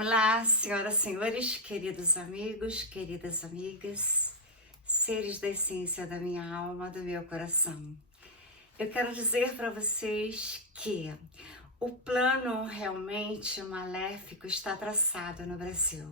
Olá, senhoras e senhores, queridos amigos, queridas amigas, seres da essência da minha alma, do meu coração. Eu quero dizer para vocês que o plano realmente maléfico está traçado no Brasil.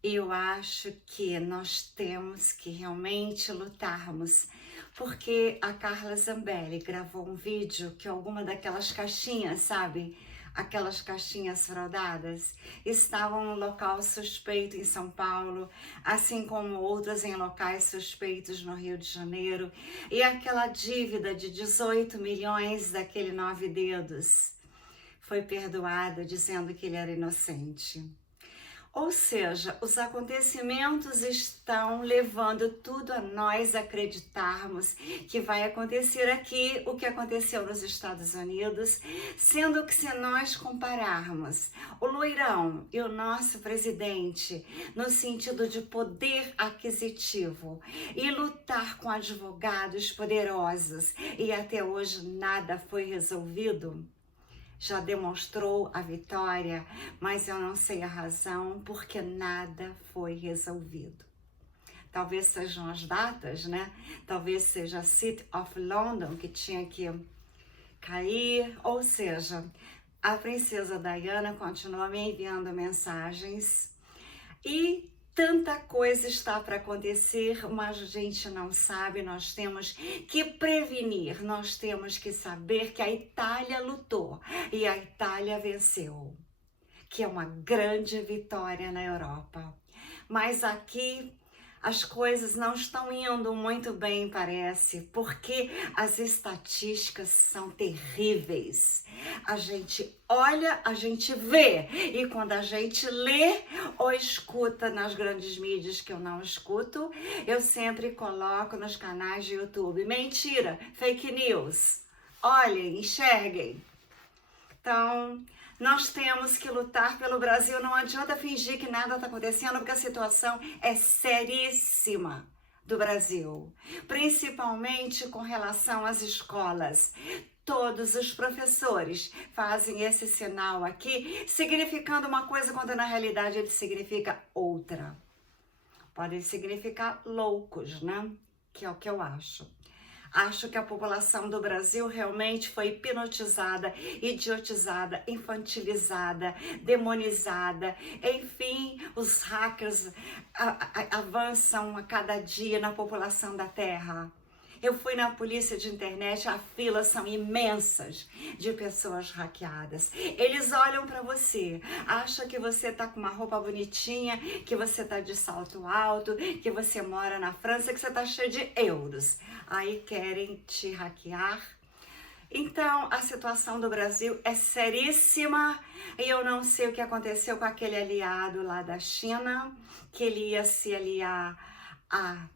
E eu acho que nós temos que realmente lutarmos, porque a Carla Zambelli gravou um vídeo que alguma daquelas caixinhas, sabe? Aquelas caixinhas fraudadas estavam no local suspeito em São Paulo, assim como outras em locais suspeitos no Rio de Janeiro. E aquela dívida de 18 milhões daquele 9 dedos foi perdoada dizendo que ele era inocente. Ou seja, os acontecimentos estão levando tudo a nós acreditarmos que vai acontecer aqui o que aconteceu nos Estados Unidos, sendo que se nós compararmos o loirão e o nosso presidente no sentido de poder aquisitivo e lutar com advogados poderosos e até hoje nada foi resolvido, já demonstrou a vitória, mas eu não sei a razão porque nada foi resolvido. Talvez sejam as datas, né? Talvez seja a City of London que tinha que cair, ou seja, a princesa Diana continua me enviando mensagens e tanta coisa está para acontecer, mas a gente não sabe, nós temos que prevenir, nós temos que saber que a Itália lutou e a Itália venceu, que é uma grande vitória na Europa. Mas aqui as coisas não estão indo muito bem, parece, porque as estatísticas são terríveis. A gente olha, a gente vê, e quando a gente lê ou escuta nas grandes mídias, que eu não escuto, eu sempre coloco nos canais de YouTube. Mentira, fake news. Olhem, enxerguem. Então, nós temos que lutar pelo Brasil, não adianta fingir que nada está acontecendo, porque a situação é seríssima do Brasil, principalmente com relação às escolas. Todos os professores fazem esse sinal aqui, significando uma coisa, quando na realidade ele significa outra. Podem significar loucos, né? Que é o que eu acho. Acho que a população do Brasil realmente foi hipnotizada, idiotizada, infantilizada, demonizada. Enfim, os hackers avançam a cada dia na população da Terra. Eu fui na polícia de internet, as filas são imensas de pessoas hackeadas. Eles olham para você, acham que você tá com uma roupa bonitinha, que você tá de salto alto, que você mora na França, que você tá cheio de euros. Aí querem te hackear. Então, a situação do Brasil é seríssima e eu não sei o que aconteceu com aquele aliado lá da China, que ele ia se aliar a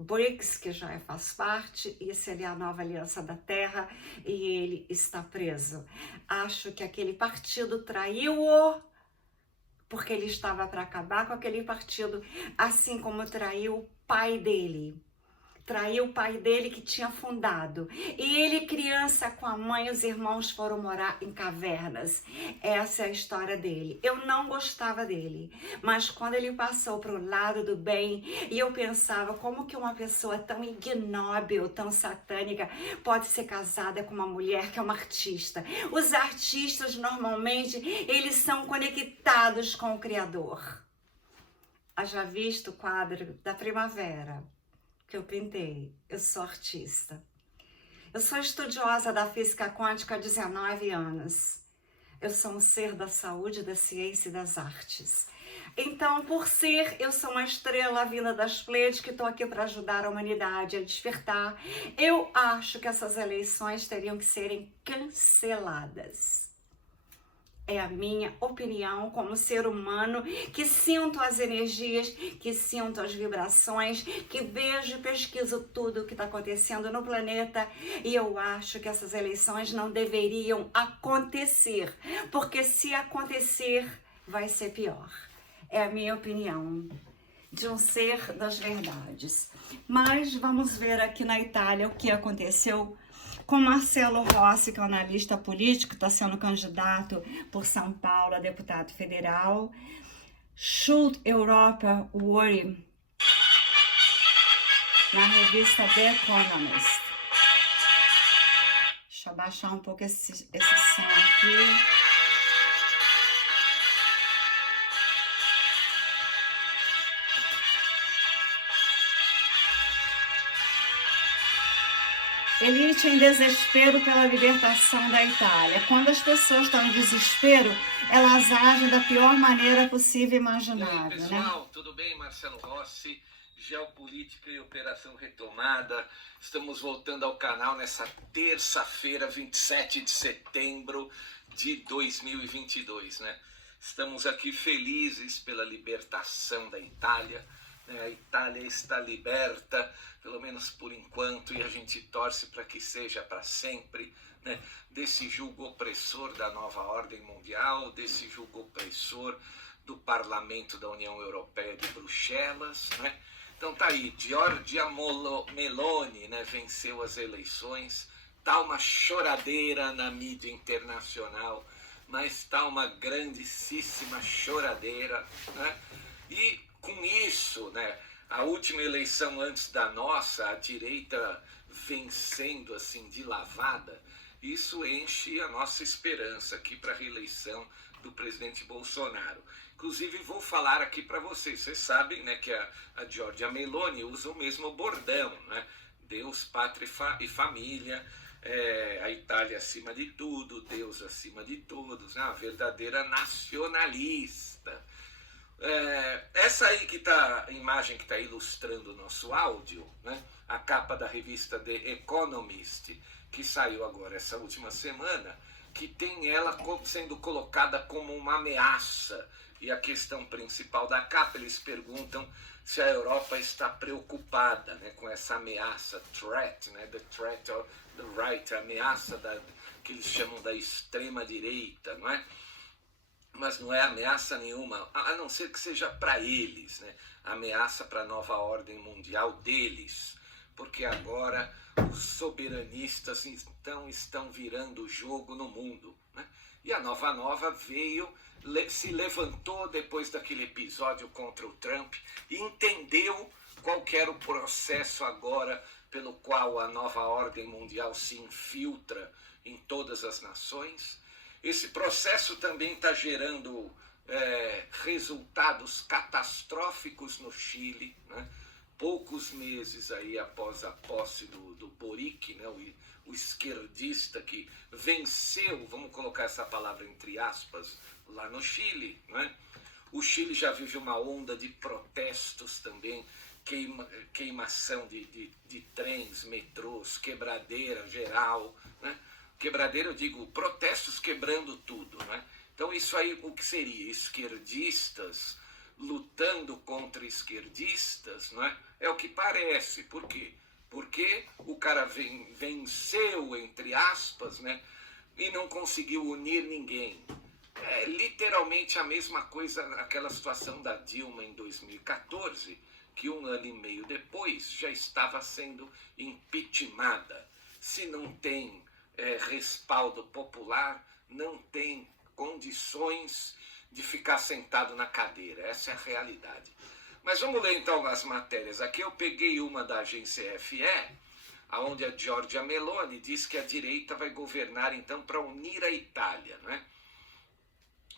BRICS, que já faz parte, isso é a nova aliança da Terra, e ele está preso. Acho que aquele partido traiu-o, porque ele estava para acabar com aquele partido, assim como traiu o pai dele. Traiu o pai dele que tinha fundado. E ele, criança, com a mãe e os irmãos foram morar em cavernas. Essa é a história dele. Eu não gostava dele, mas quando ele passou para o lado do bem, e eu pensava, como que uma pessoa tão ignóbil, tão satânica, pode ser casada com uma mulher que é uma artista? Os artistas, normalmente, eles são conectados com o Criador. Haja visto o quadro da Primavera que eu pintei? Eu sou artista. Eu sou estudiosa da física quântica há 19 anos. Eu sou um ser da saúde, da ciência e das artes. Então, por ser, eu sou uma estrela vinda das Pleiades que estou aqui para ajudar a humanidade a despertar. Eu acho que essas eleições teriam que serem canceladas. É a minha opinião como ser humano que sinto as energias, que sinto as vibrações, que vejo e pesquiso tudo o que está acontecendo no planeta, e eu acho que essas eleições não deveriam acontecer, porque se acontecer, vai ser pior. É a minha opinião de um ser das verdades. Mas vamos ver aqui na Itália o que aconteceu com Marcelo Rossi, que é um analista político, está sendo candidato por São Paulo a deputado federal. Should Europa Worry? Na revista The Economist. Deixa eu abaixar um pouco esse som aqui. Elite em desespero pela libertação da Itália. Quando as pessoas estão em desespero, elas agem da pior maneira possível e imaginável. E aí, pessoal, tudo bem? Marcelo Rossi, Geopolítica e Operação Retomada. Estamos voltando ao canal nessa terça-feira, 27 de setembro de 2022, né? Estamos aqui felizes pela libertação da Itália. A Itália está liberta, pelo menos por enquanto, e a gente torce para que seja para sempre, né? Desse jugo opressor da nova ordem mundial, desse jugo opressor do Parlamento da União Europeia de Bruxelas, né? Então tá aí, Giorgia Meloni, né, venceu as eleições, tá uma choradeira na mídia internacional, mas tá uma grandíssima choradeira, né? E com isso, né, a última eleição antes da nossa, a direita vencendo assim de lavada, isso enche a nossa esperança aqui para a reeleição do presidente Bolsonaro. Inclusive vou falar aqui para vocês, vocês sabem, né, que a Giorgia Meloni usa o mesmo bordão, né? Deus, pátria e família, a Itália acima de tudo, Deus acima de todos, né? Uma verdadeira nacionalista. Essa aí que tá, a imagem que está ilustrando o nosso áudio, né? A capa da revista The Economist, que saiu agora essa última semana, que tem ela sendo colocada como uma ameaça. E a questão principal da capa, eles perguntam se a Europa está preocupada, né, com essa ameaça, threat, né, the threat of the right, a ameaça que eles chamam da extrema-direita, não é? Mas não é ameaça nenhuma, a não ser que seja para eles, né? Ameaça para a nova ordem mundial deles, porque agora os soberanistas então estão virando o jogo no mundo, né? E a Nova veio, se levantou depois daquele episódio contra o Trump e entendeu qual que era o processo agora pelo qual a nova ordem mundial se infiltra em todas as nações. Esse processo também está gerando resultados catastróficos no Chile, né? Poucos meses aí após a posse do Boric, né? o esquerdista que venceu, vamos colocar essa palavra entre aspas, lá no Chile, né? O Chile já vive uma onda de protestos também, queimação de trens, metrôs, quebradeira geral, né? Quebradeira, eu digo, protestos quebrando tudo, né? Então isso aí o que seria? Esquerdistas lutando contra esquerdistas, não é? É o que parece. Por quê? Porque o cara venceu, entre aspas, né? E não conseguiu unir ninguém. É literalmente a mesma coisa naquela situação da Dilma em 2014, que um ano e meio depois já estava sendo impeachmentada. Se não tem respaldo popular, não tem condições de ficar sentado na cadeira. Essa é a realidade. Mas vamos ler então as matérias. Aqui eu peguei uma da agência FE, onde a Giorgia Meloni diz que a direita vai governar então para unir a Itália, né?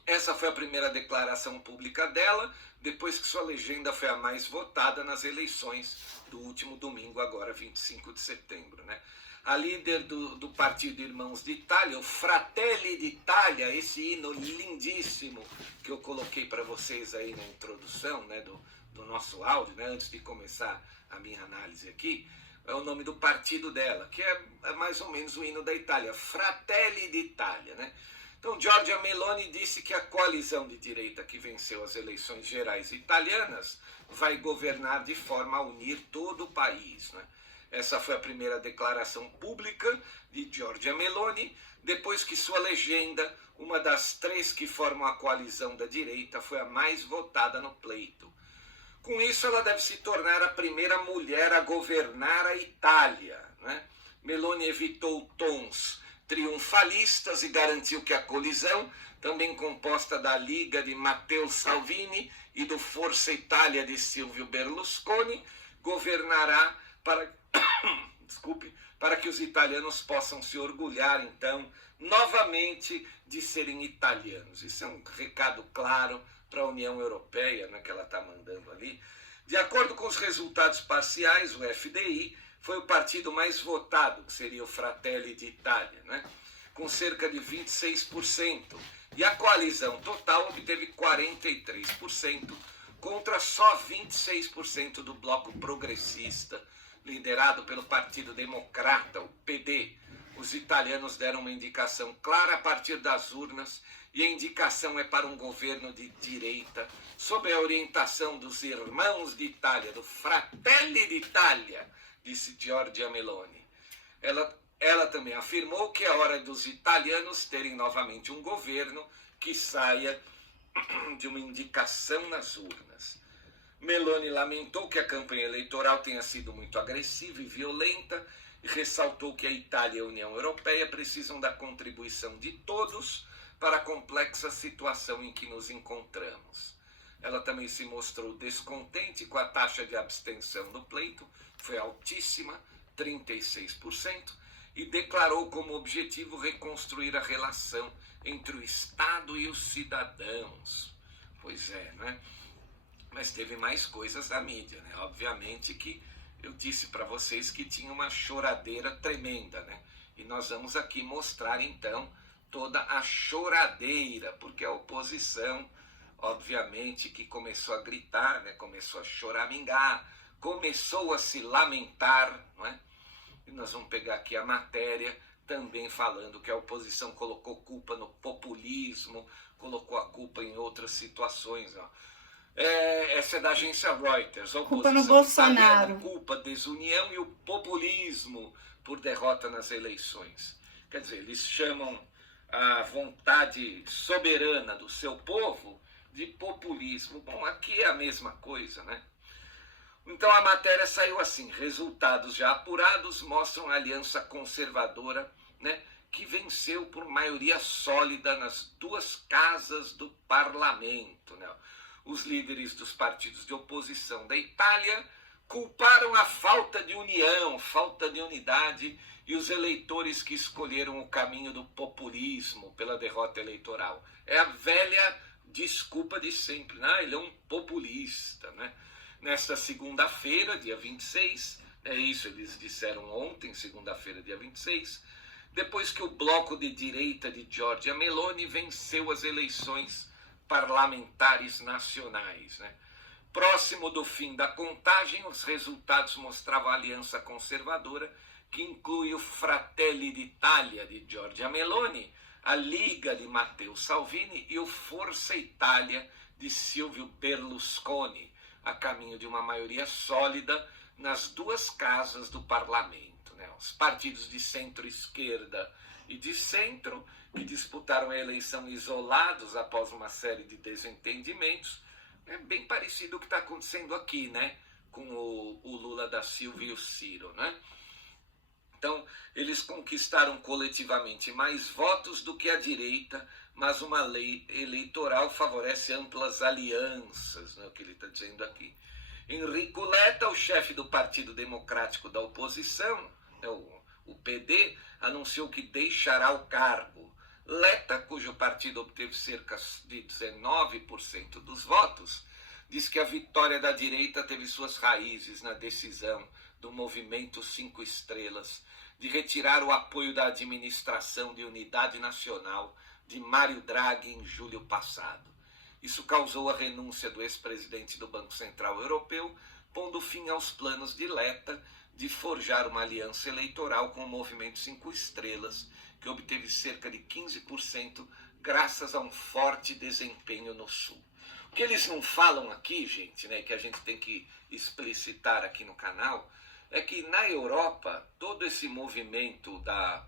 Essa foi a primeira declaração pública dela, depois que sua legenda foi a mais votada nas eleições do último domingo, agora 25 de setembro, né? A líder do Partido Irmãos de Itália, o Fratelli d'Italia, esse hino lindíssimo que eu coloquei para vocês aí na introdução, né, do nosso áudio, né, antes de começar a minha análise aqui, é o nome do partido dela, que é mais ou menos o hino da Itália, Fratelli d'Italia, né? Então, Giorgia Meloni disse que a coalizão de direita que venceu as eleições gerais italianas vai governar de forma a unir todo o país, né? Essa foi a primeira declaração pública de Giorgia Meloni, depois que sua legenda, uma das três que formam a coalizão da direita, foi a mais votada no pleito. Com isso, ela deve se tornar a primeira mulher a governar a Itália, né? Meloni evitou tons triunfalistas e garantiu que a colisão, também composta da Liga de Matteo Salvini e do Força Itália de Silvio Berlusconi, governará para que os italianos possam se orgulhar, então, novamente de serem italianos. Isso é um recado claro para a União Europeia, né, que ela está mandando ali. De acordo com os resultados parciais, o FDI foi o partido mais votado, que seria o Fratelli d'Italia, né, com cerca de 26%. E a coalizão total obteve 43%, contra só 26% do bloco progressista, liderado pelo Partido Democrata, o PD. Os italianos deram uma indicação clara a partir das urnas, e a indicação é para um governo de direita, sob a orientação dos irmãos de Itália, do Fratelli d'Italia, disse Giorgia Meloni. Ela também afirmou que é hora dos italianos terem novamente um governo que saia de uma indicação nas urnas. Meloni lamentou que a campanha eleitoral tenha sido muito agressiva e violenta e ressaltou que a Itália e a União Europeia precisam da contribuição de todos para a complexa situação em que nos encontramos. Ela também se mostrou descontente com a taxa de abstenção no pleito, que foi altíssima, 36%, e declarou como objetivo reconstruir a relação entre o Estado e os cidadãos. Pois é, né? Mas teve mais coisas da mídia, né? Obviamente que eu disse para vocês que tinha uma choradeira tremenda, né? E nós vamos aqui mostrar então toda a choradeira, porque a oposição, obviamente, que começou a gritar, né? Começou a choramingar, começou a se lamentar, não é? E nós vamos pegar aqui a matéria também falando que a oposição colocou culpa no populismo, colocou a culpa em outras situações, ó. Essa é da agência Reuters. A Culpa no oposição Bolsonaro. italiana culpa a desunião e o populismo por derrota nas eleições. Quer dizer, eles chamam a vontade soberana do seu povo de populismo. Bom, aqui é a mesma coisa, né? Então a matéria saiu assim: resultados já apurados mostram a aliança conservadora, né, que venceu por maioria sólida nas duas casas do parlamento, né? Os líderes dos partidos de oposição da Itália culparam a falta de união, falta de unidade, e os eleitores que escolheram o caminho do populismo pela derrota eleitoral. É a velha desculpa de sempre, né? Ele é um populista, né? Nesta segunda-feira, dia 26, é isso eles disseram ontem, segunda-feira, dia 26, depois que o bloco de direita de Giorgia Meloni venceu as eleições parlamentares nacionais, né? Próximo do fim da contagem, os resultados mostravam a aliança conservadora, que inclui o Fratelli d'Italia de Giorgia Meloni, a Liga de Matteo Salvini e o Força Itália de Silvio Berlusconi, a caminho de uma maioria sólida nas duas casas do parlamento, né? Os partidos de centro-esquerda e de centro, que disputaram a eleição isolados após uma série de desentendimentos, é bem parecido com o que está acontecendo aqui, né? Com o Lula da Silva e o Ciro, né? Então, eles conquistaram coletivamente mais votos do que a direita, mas uma lei eleitoral favorece amplas alianças, né, o que ele está dizendo aqui. Enrico Letta, o chefe do Partido Democrático da Oposição, né, o PD, anunciou que deixará o cargo. Letta, cujo partido obteve cerca de 19% dos votos, diz que a vitória da direita teve suas raízes na decisão do Movimento 5 Estrelas de retirar o apoio da administração de unidade nacional de Mário Draghi em julho passado. Isso causou a renúncia do ex-presidente do Banco Central Europeu, pondo fim aos planos de Letta de forjar uma aliança eleitoral com o Movimento 5 Estrelas, que obteve cerca de 15% graças a um forte desempenho no Sul. O que eles não falam aqui, gente, né, que a gente tem que explicitar aqui no canal, é que na Europa todo esse movimento da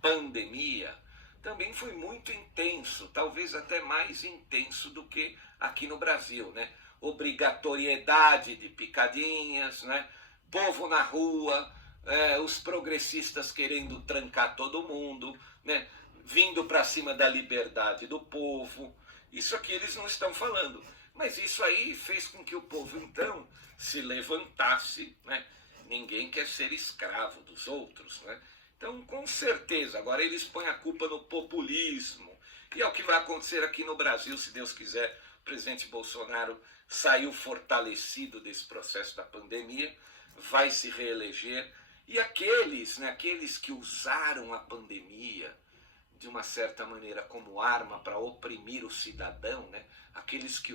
pandemia também foi muito intenso, talvez até mais intenso do que aqui no Brasil, né? Obrigatoriedade de picadinhas, né? Povo na rua, os progressistas querendo trancar todo mundo, né? Vindo para cima da liberdade do povo. Isso aqui eles não estão falando. Mas isso aí fez com que o povo, então, se levantasse, né? Ninguém quer ser escravo dos outros, né? Então, com certeza, agora eles põem a culpa no populismo. E é o que vai acontecer aqui no Brasil, se Deus quiser. O presidente Bolsonaro saiu fortalecido desse processo da pandemia, vai se reeleger. E aqueles, né, aqueles que usaram a pandemia de uma certa maneira como arma para oprimir o cidadão, né, aqueles que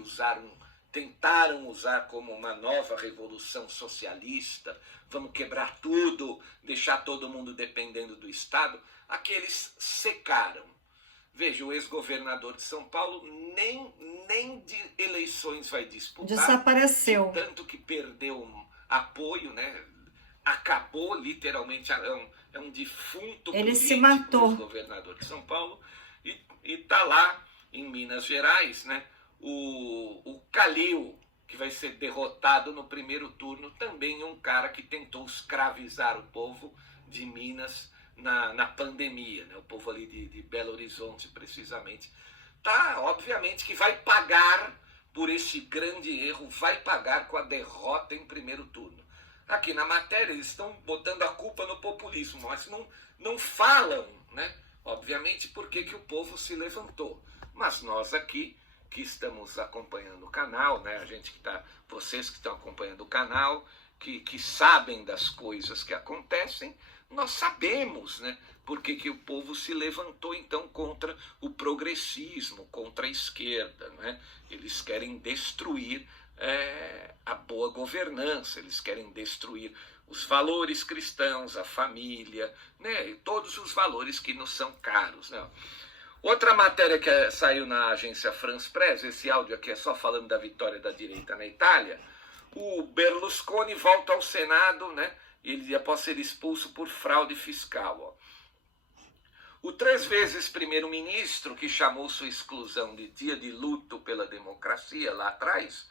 tentaram usar como uma nova revolução socialista, vamos quebrar tudo, deixar todo mundo dependendo do Estado, aqueles secaram. Veja, o ex-governador de São Paulo nem de eleições vai disputar. Desapareceu. Tanto que perdeu apoio, né? Acabou literalmente, é um defunto ele político, se matou. Ex-governador de São Paulo, e está lá em Minas Gerais, né? O Calil, que vai ser derrotado no primeiro turno, também um cara que tentou escravizar o povo de Minas na pandemia, né? O povo ali de Belo Horizonte, precisamente. Tá, obviamente que vai pagar por esse grande erro, vai pagar com a derrota em primeiro turno. Aqui na matéria eles estão botando a culpa no populismo, mas não falam, né? Obviamente, por que o povo se levantou. Mas nós aqui, que estamos acompanhando o canal, né? Vocês que estão acompanhando o canal, que sabem das coisas que acontecem, nós sabemos, né? Por que o povo se levantou, então, contra o progressismo, contra a esquerda, né? Eles querem destruir a boa governança, eles querem destruir os valores cristãos, a família, né? E todos os valores que nos são caros, né? Outra matéria que saiu na agência France Press, esse áudio aqui é só falando da vitória da direita na Itália. O Berlusconi volta ao Senado, né? Ele após ser expulso por fraude fiscal. Ó. O 3 vezes primeiro-ministro, que chamou sua exclusão de dia de luto pela democracia lá atrás,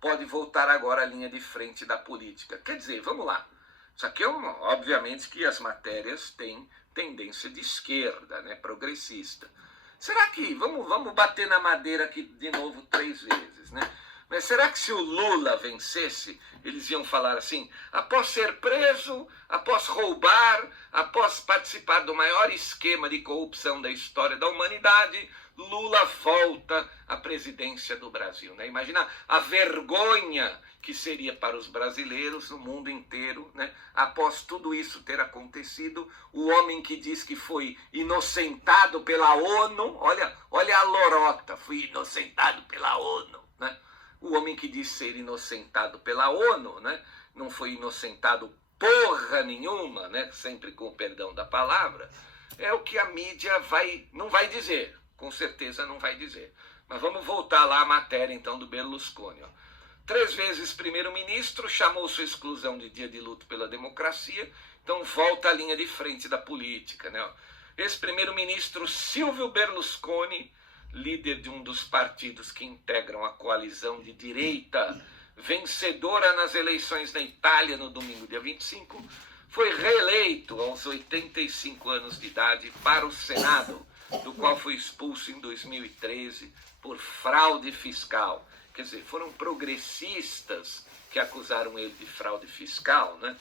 pode voltar agora à linha de frente da política. Quer dizer, vamos lá. Isso aqui obviamente que as matérias têm tendência de esquerda, né, progressista. Será que, vamos bater na madeira aqui de novo 3 vezes, né? Mas será que se o Lula vencesse, eles iam falar assim, após ser preso, após roubar, após participar do maior esquema de corrupção da história da humanidade, Lula volta à presidência do Brasil, né? Imagina a vergonha que seria para os brasileiros no mundo inteiro, né? Após tudo isso ter acontecido, o homem que diz que foi inocentado pela ONU, olha a lorota, fui inocentado pela ONU, né? O homem que diz ser inocentado pela ONU, né? Não foi inocentado porra nenhuma, né? Sempre com o perdão da palavra, é o que a mídia não vai dizer, com certeza não vai dizer. Mas vamos voltar lá à matéria então do Berlusconi. Ó. 3 vezes primeiro-ministro, chamou sua exclusão de dia de luto pela democracia, então volta à linha de frente da política. Né? Esse primeiro-ministro Silvio Berlusconi, líder de um dos partidos que integram a coalizão de direita, vencedora nas eleições na Itália no domingo, dia 25, foi reeleito aos 85 anos de idade para o Senado, do qual foi expulso em 2013 por fraude fiscal. Quer dizer, foram progressistas que acusaram ele de fraude fiscal, né?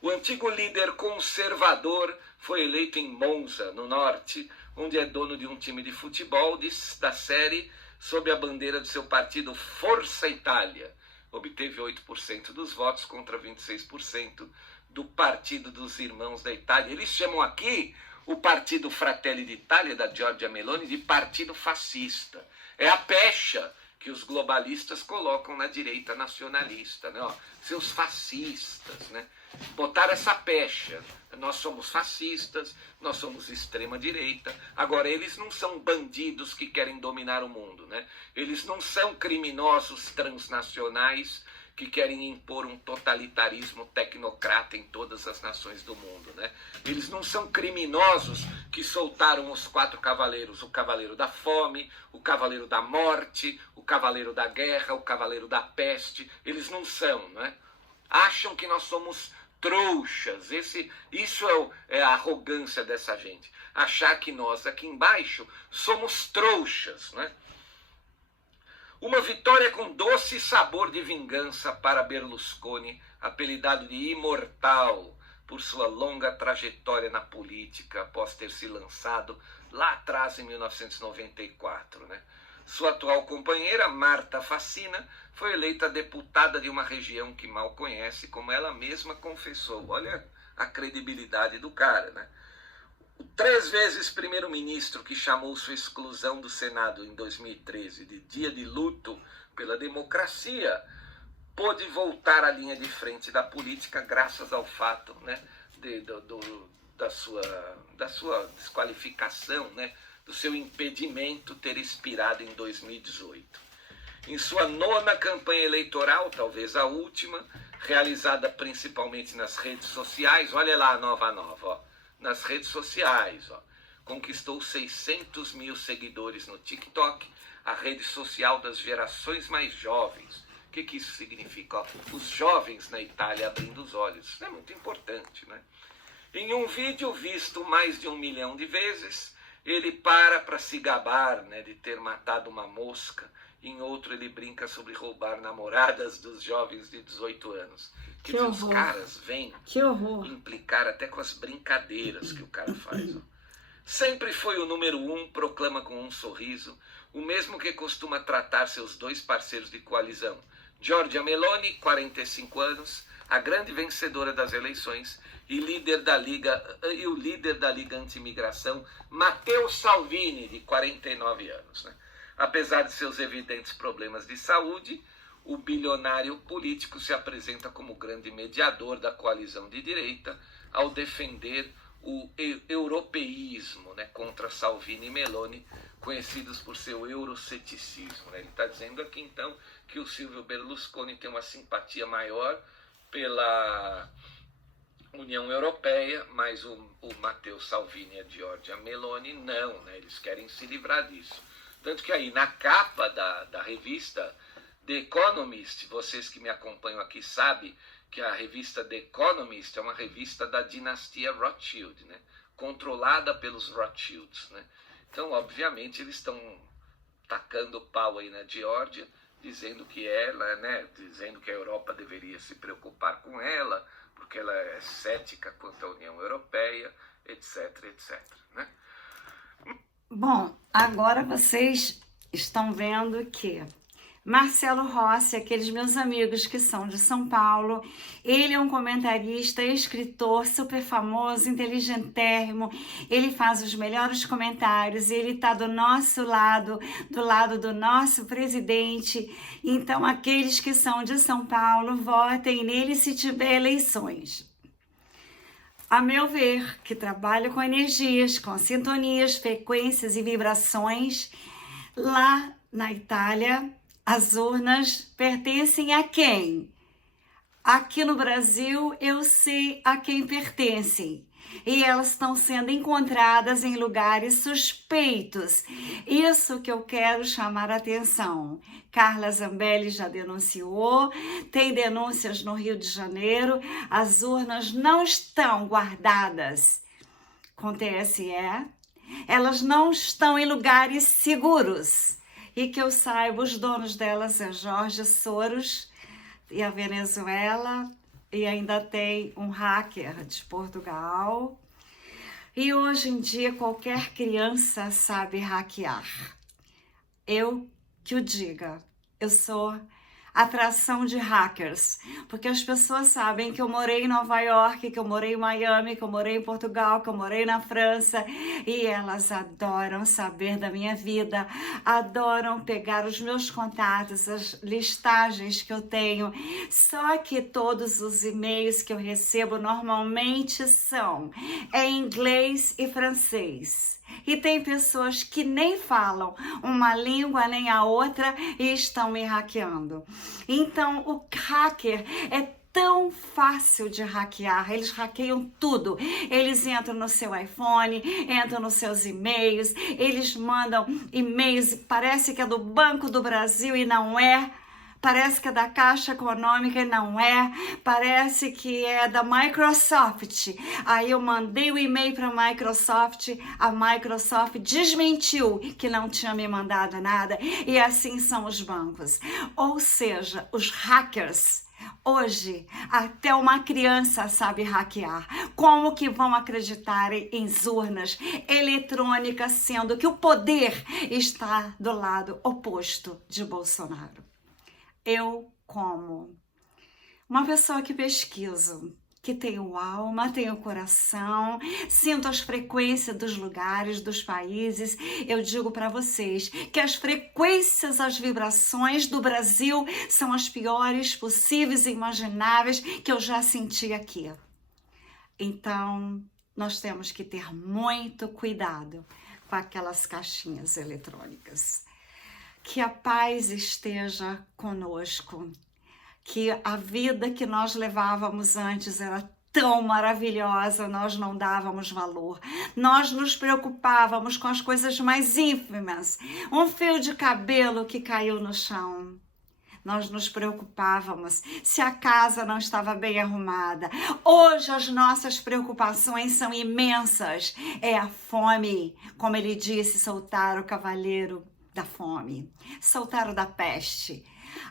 O antigo líder conservador foi eleito em Monza, no norte, onde é dono de um time de futebol da série sob a bandeira do seu partido Força Itália. Obteve 8% dos votos contra 26% do Partido dos Irmãos da Itália. Eles chamam aqui o Partido Fratelli d'Italia, da Giorgia Meloni, de partido fascista. É a pecha que os globalistas colocam na direita nacionalista, né? Ó, seus fascistas, né? Botaram essa pecha. Nós somos fascistas, nós somos extrema-direita. Agora, eles não são bandidos que querem dominar o mundo, né? Eles não são criminosos transnacionais que querem impor um totalitarismo tecnocrata em todas as nações do mundo, né? Eles não são criminosos que soltaram os 4 cavaleiros, o cavaleiro da fome, o cavaleiro da morte, o cavaleiro da guerra, o cavaleiro da peste. Eles não são, né? Acham que nós somos trouxas. Isso é a arrogância dessa gente. Achar que nós aqui embaixo somos trouxas, né? Uma vitória com doce sabor de vingança para Berlusconi, apelidado de Imortal por sua longa trajetória na política após ter se lançado lá atrás em 1994, né? Sua atual companheira, Marta Facina, foi eleita deputada de uma região que mal conhece, como ela mesma confessou. Olha a credibilidade do cara, né? O 3 vezes primeiro-ministro que chamou sua exclusão do Senado em 2013 de dia de luto pela democracia, pôde voltar à linha de frente da política graças ao fato, né, da sua desqualificação, né, do seu impedimento ter expirado em 2018. Em sua 9ª campanha eleitoral, talvez a última, realizada principalmente nas redes sociais, olha lá a nova, ó, nas redes sociais, ó, conquistou 600 mil seguidores no TikTok, a rede social das gerações mais jovens. O que isso significa? Ó, os jovens na Itália abrindo os olhos. Isso é muito importante, né? Em um vídeo visto mais de 1 milhão de vezes, ele para se gabar, né, de ter matado uma mosca. Em outro ele brinca sobre roubar namoradas dos jovens de 18 anos. Quer dizer, os caras vêm implicar até com as brincadeiras que o cara faz. Ó. Sempre foi o número 1, proclama com um sorriso, o mesmo que costuma tratar seus 2 parceiros de coalizão. Giorgia Meloni, 45 anos, a grande vencedora das eleições, e o líder da Liga Anti-Imigração, Matteo Salvini, de 49 anos. Né? Apesar de seus evidentes problemas de saúde, o bilionário político se apresenta como grande mediador da coalizão de direita ao defender o europeísmo, né, contra Salvini e Meloni, conhecidos por seu euroceticismo. Né? Ele está dizendo aqui, então, que o Silvio Berlusconi tem uma simpatia maior pela União Europeia, mas o Matteo Salvini e a Giorgia Meloni não, né? Eles querem se livrar disso. Tanto que aí na capa da revista The Economist, vocês que me acompanham aqui sabem que a revista The Economist é uma revista da dinastia Rothschild, né? Controlada pelos Rothschilds, né? Então, obviamente, eles estão tacando pau aí na Geórgia, dizendo que ela, né, dizendo que a Europa deveria se preocupar com ela, porque ela é cética quanto à União Europeia, etc, etc, né? Bom, agora vocês estão vendo que Marcelo Rossi, aqueles meus amigos que são de São Paulo, ele é um comentarista, escritor, super famoso, inteligentérrimo, ele faz os melhores comentários, ele está do nosso lado, do lado do nosso presidente. Então, aqueles que são de São Paulo, votem nele se tiver eleições. A meu ver, que trabalho com energias, com sintonias, frequências e vibrações, lá na Itália, as urnas pertencem a quem? Aqui no Brasil, eu sei a quem pertencem. E elas estão sendo encontradas em lugares suspeitos. Isso que eu quero chamar a atenção. Carla Zambelli já denunciou, tem denúncias no Rio de Janeiro, as urnas não estão guardadas com TSE, elas não estão em lugares seguros. E que eu saiba, os donos delas é Jorge Soros e a Venezuela, e ainda tem um hacker de Portugal. E hoje em dia qualquer criança sabe hackear. Eu que o diga, eu sou atração de hackers, porque as pessoas sabem que eu morei em Nova York, que eu morei em Miami, que eu morei em Portugal, que eu morei na França, e elas adoram saber da minha vida, adoram pegar os meus contatos, as listagens que eu tenho, só que todos os e-mails que eu recebo normalmente são em inglês e francês. E tem pessoas que nem falam uma língua nem a outra e estão me hackeando. Então, o hacker é tão fácil de hackear, eles hackeiam tudo. Eles entram no seu iPhone, entram nos seus e-mails, eles mandam e-mails, parece que é do Banco do Brasil e não é, Parece que é da Caixa Econômica e não é. Parece que é da Microsoft. Aí eu mandei o e-mail para a Microsoft desmentiu que não tinha me mandado nada. E assim são os bancos. Ou seja, os hackers. Hoje, até uma criança sabe hackear. Como que vão acreditar em urnas eletrônicas, sendo que o poder está do lado oposto de Bolsonaro? Eu, como uma pessoa que pesquiso, que tenho alma, tenho coração, sinto as frequências dos lugares, dos países, eu digo para vocês que as frequências, as vibrações do Brasil são as piores possíveis e imagináveis que eu já senti aqui. Então, nós temos que ter muito cuidado com aquelas caixinhas eletrônicas. Que a paz esteja conosco. Que a vida que nós levávamos antes era tão maravilhosa, nós não dávamos valor. Nós nos preocupávamos com as coisas mais ínfimas. Um fio de cabelo que caiu no chão. Nós nos preocupávamos se a casa não estava bem arrumada. Hoje as nossas preocupações são imensas. É a fome, como ele disse, soltar o cavaleiro da fome, soltar o da peste.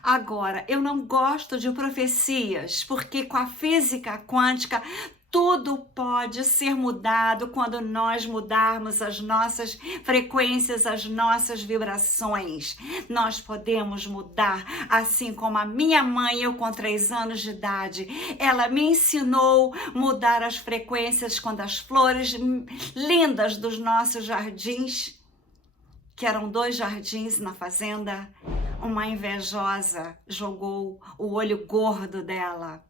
Agora, eu não gosto de profecias, porque com a física quântica tudo pode ser mudado quando nós mudarmos as nossas frequências, as nossas vibrações. Nós podemos mudar, assim como a minha mãe, eu com 3 anos de idade, ela me ensinou a mudar as frequências quando as flores lindas dos nossos jardins, que eram 2 jardins na fazenda, uma invejosa jogou o olho gordo dela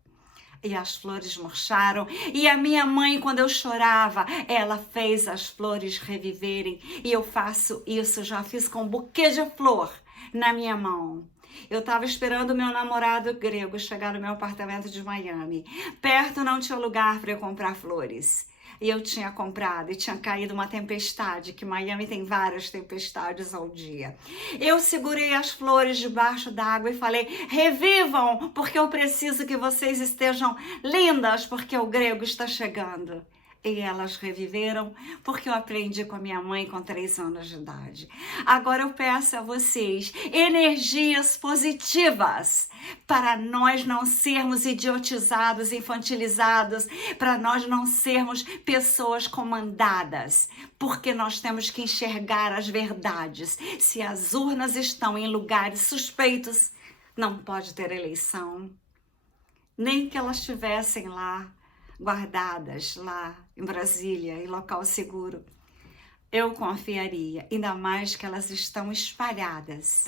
e as flores murcharam. E a minha mãe, quando eu chorava, ela fez as flores reviverem. E eu faço isso, já fiz com um buquê de flor na minha mão. Eu estava esperando o meu namorado grego chegar no meu apartamento de Miami. Perto não tinha lugar para eu comprar flores. E eu tinha comprado e tinha caído uma tempestade, que Miami tem várias tempestades ao dia. Eu segurei as flores debaixo d'água e falei, revivam, porque eu preciso que vocês estejam lindas, porque o grego está chegando. E elas reviveram, porque eu aprendi com a minha mãe com 3 anos de idade. Agora eu peço a vocês energias positivas para nós não sermos idiotizados, infantilizados, para nós não sermos pessoas comandadas, porque nós temos que enxergar as verdades. Se as urnas estão em lugares suspeitos, não pode ter eleição, nem que elas estivessem lá, guardadas lá em Brasília, em local seguro. Eu confiaria, ainda mais que elas estão espalhadas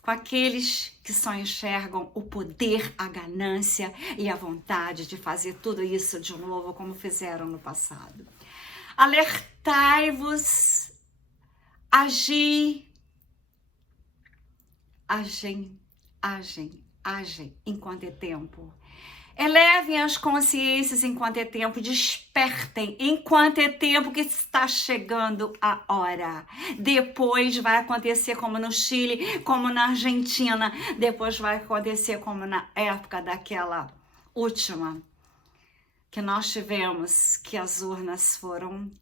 com aqueles que só enxergam o poder, a ganância e a vontade de fazer tudo isso de novo como fizeram no passado. Alertai-vos, agem enquanto é tempo. Elevem as consciências enquanto é tempo, despertem enquanto é tempo, que está chegando a hora. Depois vai acontecer como no Chile, como na Argentina, depois vai acontecer como na época daquela última que nós tivemos, que as urnas foram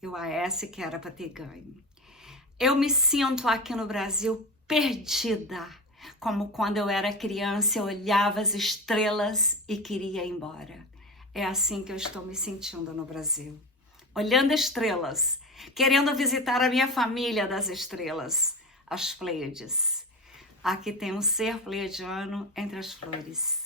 e o AS que era para ter ganho. Eu me sinto aqui no Brasil perdida, como quando eu era criança, eu olhava as estrelas e queria ir embora. É assim que eu estou me sentindo no Brasil. Olhando estrelas, querendo visitar a minha família das estrelas, as Pleiades. Aqui tem um ser pleiadiano entre as flores.